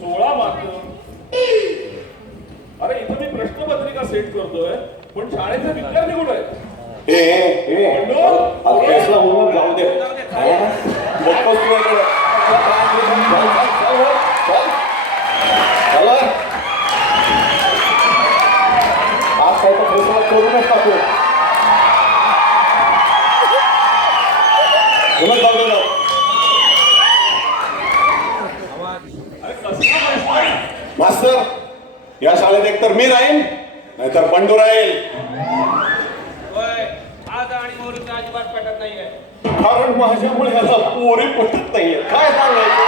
16 mark. अरे इथं मी प्रश्नपत्रिका सेट करतोय पण शाळेचे विद्यार्थी कुठे आहेत? केसला म्हणून जाऊ दे. बघतोस तू इकडे. आज काय तर फैसला करूनच टाकू. जाऊ दे ना. मास्तर, या शाळेत एकतर मी राहीन नाहीतर बंडू राहील. आज आणि मोरूचा अजिबात पटत नाहीये. कारण माझ्यामुळे याला पोरी पटत नाहीये. काय सांगायचं?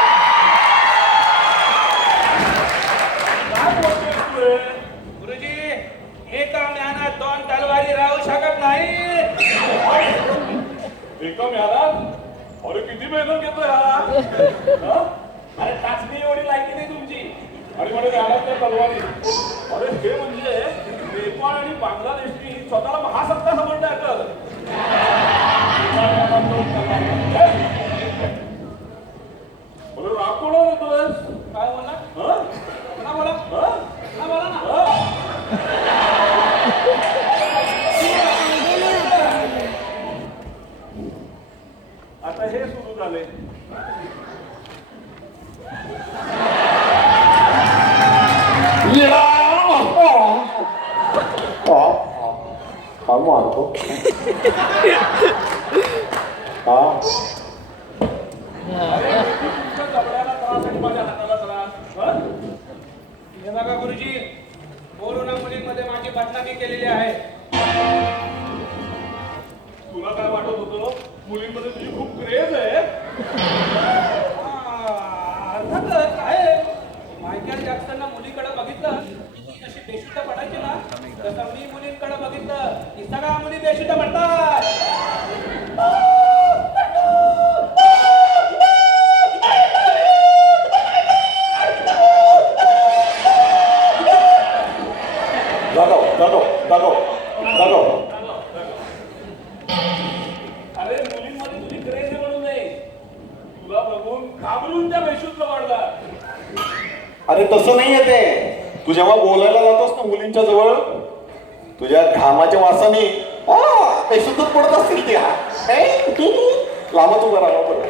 गुरुजी, एका म्यानात 2 तलवारी राहू शकत नाही. एका म्यानात? अरे किती मेहनत घेतोय हा. अरे चाचणी एवढी लायकी नाही तुमची. आणि म्हणे म्यानात त्या तलवारी. अरे हे म्हणजे नेपाळ आणि बांगलादेशनी स्वतःला महासत्ता समजलं आहे. राग कोणाला देतोय? काय बोलला? हा? पुन्हा बोला. हा? पुन्हा बोला ना. हा? आता हे सुरू झाले. मारतो हा. तुमच्या जबड्याला त्रास आणि माझ्या हाताला त्रास. हा? हे बघा गुरुजी, कोरोना मुलींमध्ये माझी बदनामी केलेली आहे. तुला काय वाटत होतं? मुलींमध्ये तुझी खूप क्रेज आहे. अर्थातच आहे. मायकेल जॅक्सनला मुलीकडे बघितलं की ती जशी बेशुद्ध पडायची ना, तसं मी मुलींकडे बघितलं की सगळ्या मुली बेशुद्ध पडतात. दाखव. अरे मुलींमध्ये तुझी क्रेज आहे म्हणून नाही, तुला बघून घाबरून त्या बेशुद्ध वाढला. अरे तसं नाहीये ते. तू जेव्हा बोलायला जातोस ना मुलींच्या जवळ, तुझ्या घामाच्या वासाने बेशुद्ध पडत असतील त्या. लांब तू बरा बरोबर.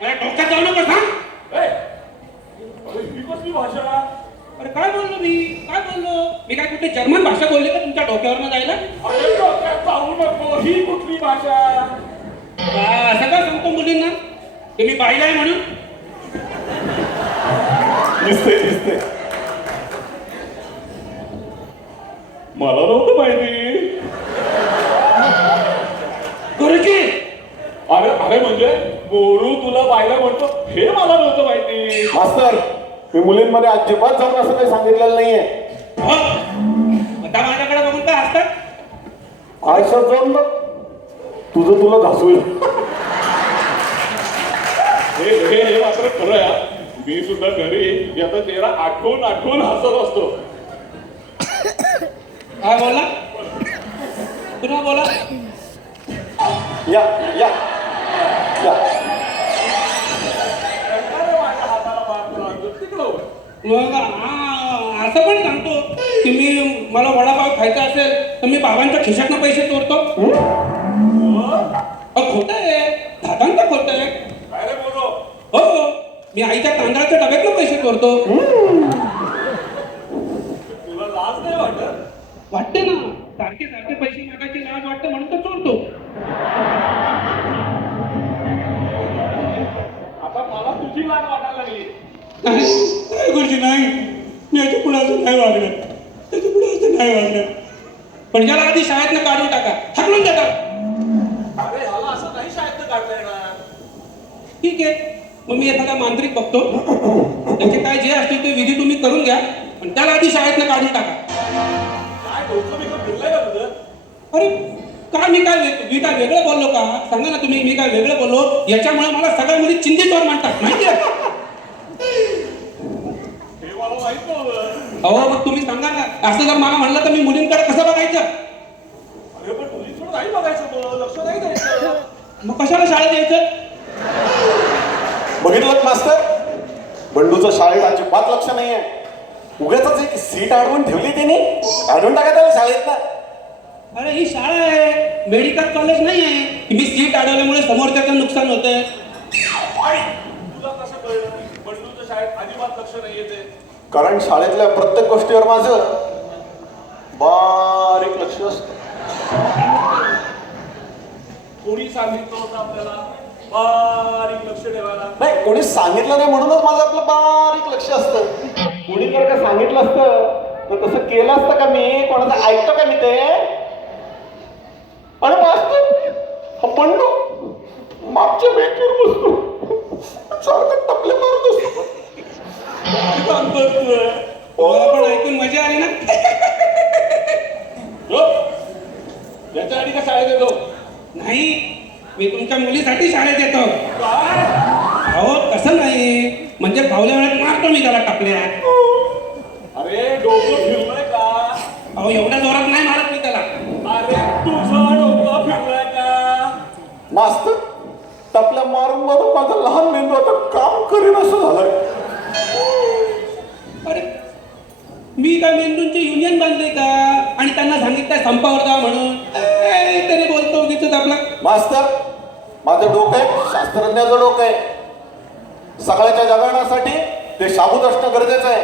मला डोक्यात जाऊ नका सांग. अरे ही कसली भाषा? अरे काय बोललो मी? काय बोललो मी? काय कुठे जर्मन भाषा बोलली का तुमच्या डोक्यावरनं जायला? अरे डोक्यात जाऊ नको. ही कुठली भाषा? असं का सांगतो मुलींना की मी बाईला आहे म्हणून? दिसते. मला नव्हतं माहिती. गुरुजी, अरे म्हणजे मोरू तुला बायला म्हणतो हे मला नव्हतं माहिती. मास्तर, मी मुलींमध्ये अजिबात जाऊन असं काही सांगितलेलं नाहीये. आता माझ्याकडे बघून काय असतात? आयुष्यात जाऊन बघ, तुझं तुला घासूल. हे मात्र खरं आहे. मी सुद्धा घरी आता तेरा आठवून हसत असतो. काय बोला? पुन्हा बोला. या माझ्या हाताला मारतो तिकडं. मग असं पण सांगतो की मी मला वडापाव खायचा असेल तर मी बाबांच्या खिशातनं पैसे चोरतो. खोटं आहे. दादांचं खोटं आहे. काय रे बोलो? हो, मी आईच्या तांदळाच्या डब्यातनं पैसे चोरतो. तुला लाज नाही वाटत? वाटते ना, सारखे पैसे मागायची लाज वाटते म्हणून तर चोरतो. आता मला तुझी लाज वाटायला लागली. नाही गुरुजी, नाही. मी याच्या पुढे असं नाही वागणार. त्याच्या पुढे असं नाही वागणार. पण याला आधी शाळेतनं काढून टाका, हाकलून टाका. अरे ह्याला असं नाही शाळेत काढता येणार. ठीक आहे, मग मी एखादा मांत्रिक बघतो. त्याचे काय जे असतील ते विधी तुम्ही करून घ्या, पण त्याला आधी शाळेतनं काढून टाका. काय डोकं बिकं फिरलंय का तुझं? अरे का मी काय वेगळं बोललो का? सांगा ना तुम्ही, मी काय वेगळं बोललो? याच्यामुळे मला सगळ्या मुली चिंतेवर मांडतात माहिती आहे? हे मला माहित नव्हतं. अहो मग तुम्ही सांगा ना, असं जर मला म्हणलं तर मी मुलींकडे कसं बघायचं? अरे पण तुझी नाही बघायचं, लक्ष नाही द्यायचं. मग कशाला शाळेत यायचं? बघितलं मास्तर, बंडूचं शाळेत अजिबात लक्ष नाहीये. उगाच एक सीट अडवून ठेवली त्यांनी, काढून टाका त्याला शाळेत ना. अरे ही शाळा आहे, मेडिकल कॉलेज नाही आहे की मी सीट अडवल्यामुळे समोरच्याचं नुकसान होतंय. तुला कसं कळलं बंडूचं शाळेत अजिबात लक्ष नाही येते? कारण शाळेतल्या प्रत्येक गोष्टीवर माझं बारीक लक्ष असतं. कोणी सांगितलं होतं आपल्याला बारीक लक्ष ठेवायला? नाही, कोणी सांगितलं नाही म्हणूनच माझं आपलं बारीक लक्ष असतं. कोणी जर का सांगितलं असतं तर तसं केलं असतं का मी? कोणाचं ऐकतो का मी ते? आणि वाचतो हा बंडू मागच्या बेंचवर बसतो, सारखं टपले मारत असतो. मला पण ऐकून मजा आली ना. याच्यासाठी का शाळेत येतो? नाही, मी तुमच्या मुलीसाठी शाळेत येतो. काय? अहो तसं नाही, म्हणजे फावल्या वेळात मारतो मी त्याला टाकल्या. अरे डोकं फिरलंय का? अहो एवढ्या जोरात नाही मारत मी त्याला. अरे तुझं डोकं फिरलंय का? मास्तर टपल्या मारून मारून माझा लहान मेंदू आता काम करीन असं झालंय. अरे मी काय मेंदूंचे युनियन बांधले का आणि त्यांना सांगितलं संपावर जा म्हणून? तरी बोलतो उगीच आपला. मास्तर माझं डोकं आहे शास्त्रज्ञाचं डोकं आहे. सगळ्याच्या जगण्यासाठी ते शाबूत असणं गरजेचं आहे.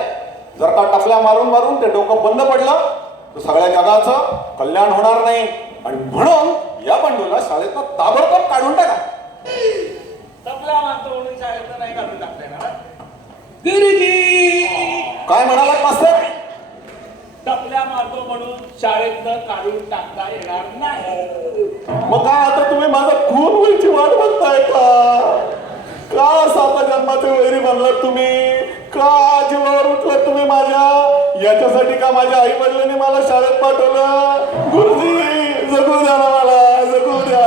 जर का टपल्या मारून मारून ते डोकं बंद पडलं तर सगळ्या जगाचं कल्याण होणार नाही. आणि म्हणून या बंडूला शाळेतनं ताबडतोब काढून टाका. तबला मारतो म्हणून शाळेत नाही काढून टाकलंय ना? गुरुजी काय म्हणालात मास्तर? टपल्या मारतो म्हणून शाळेतनं काढून टाकता येणार नाही. मग काय आता तुम्ही माझा खून व्हायची वाट बघताय का? का साता जन्माचे वैरी बनलात तुम्ही? का जीवावर उठलात तुम्ही माझ्या? याच्यासाठी का माझ्या आई वडिलांनी मला शाळेत पाठवलं? गुरुजी जगू द्या ना, मला जगू द्या.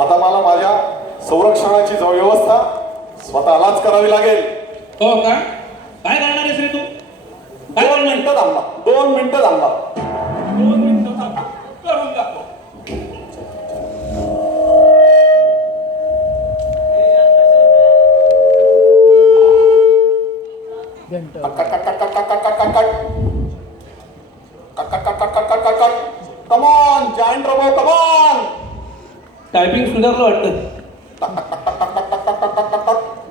आता मला माझ्या संरक्षणाची व्यवस्था स्वतःलाच करावी लागेल. हो का? काय करणार आहेस रे तू? काय 2 करणार? मिनिटं थांबा, 2 मिनिटं थांबा. 2 मिनिटं थांब, करून दाखव. Come on joint robo, come on. Typing सुधारलं वाटतं.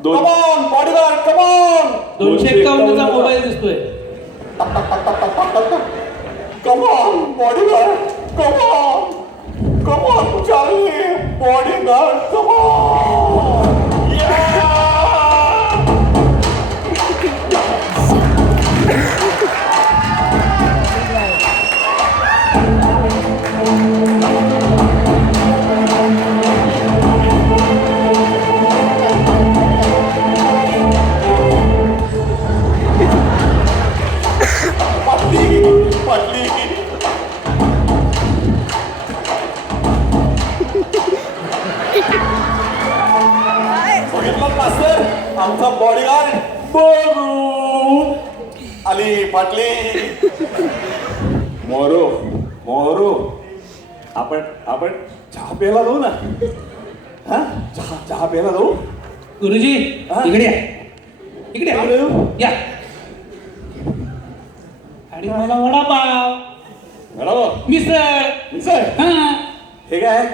Come on bodyguard, come on. 251चा मोबाईल दिसतोय. Come on bodyguard, come on. Come on Charlie, bodyguard, come on. आमचा बॉडीगार्ड बोरू आली पाटली. मोरू मोरू, आपण चहा प्यायला जाऊ ना? हा, चहा प्यायला जाऊ. गुरुजी हा? इकडे या, इकडे इकडे येऊ? या. आणि मला वडापाव, मॅडम मिसळ. सर, हा हे काय?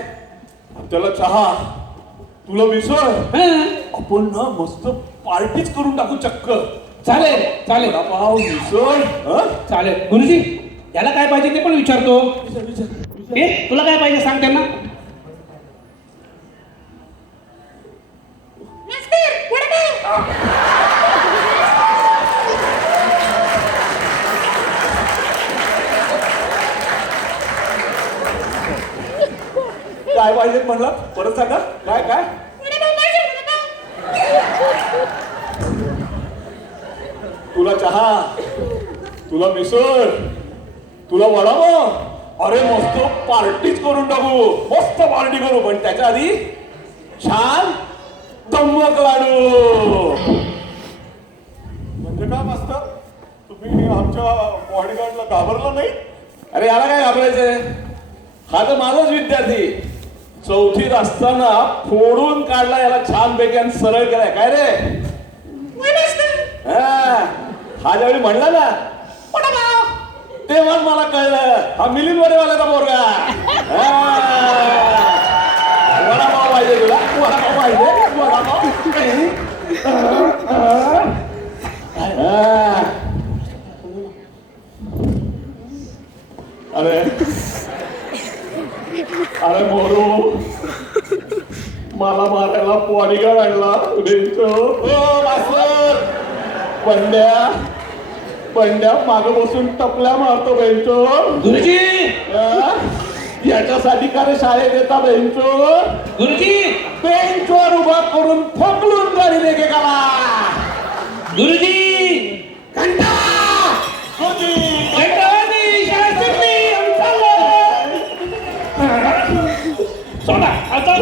त्याला चहा, तुला मिसळ. हा आपण ना मस्त पार्टीच करून टाकू चक्क. चालेल चालेल वडापाव, मिसळ. हं? चालेल. गुरुजी याला काय पाहिजे ते पण विचारतो. विचार. ए तुला काय पाहिजे सांग त्यांना. काय पाहिजे म्हणला? परत सांगा. काय काय? तुला चहा, तुला मिसळ, तुला वडापाव. अरे मस्त पार्टीच करून टाकू, मस्त पार्टी करू. पण त्याच्या आधी छान धम्मक लाडू. म्हणजे काय मास्तर, तुम्ही आमच्या आमच्या बॉडीगार्डला घाबरला नाही? अरे याला काय घाबरायचंय, हा तर माझाच विद्यार्थी. चौथीत असताना फोडून काढला याला छानपैकी आणि सरळ केलाय. काय रे हा ज्यावेळी म्हणला ना वडापाव, तेव्हाच मला कळलं हा मिलिंदमध्ये वाल्याचा पोरगा. वडापाव पाहिजे तुला, वडापाव पाहिजे, वडापाव. अरे अरे मोरू, मला मारायला बॉडीगार्ड आणला. पंड्या पंड्या माग बसून टपल्या मारतो बेंचो. गुरुजी याच्यासाठी का रे शाळेत येता बेंचो? गुरुजी बेंचवर उभा करून फोकलून गाडी दे गेला. गुरुजी घंटा सोडा आता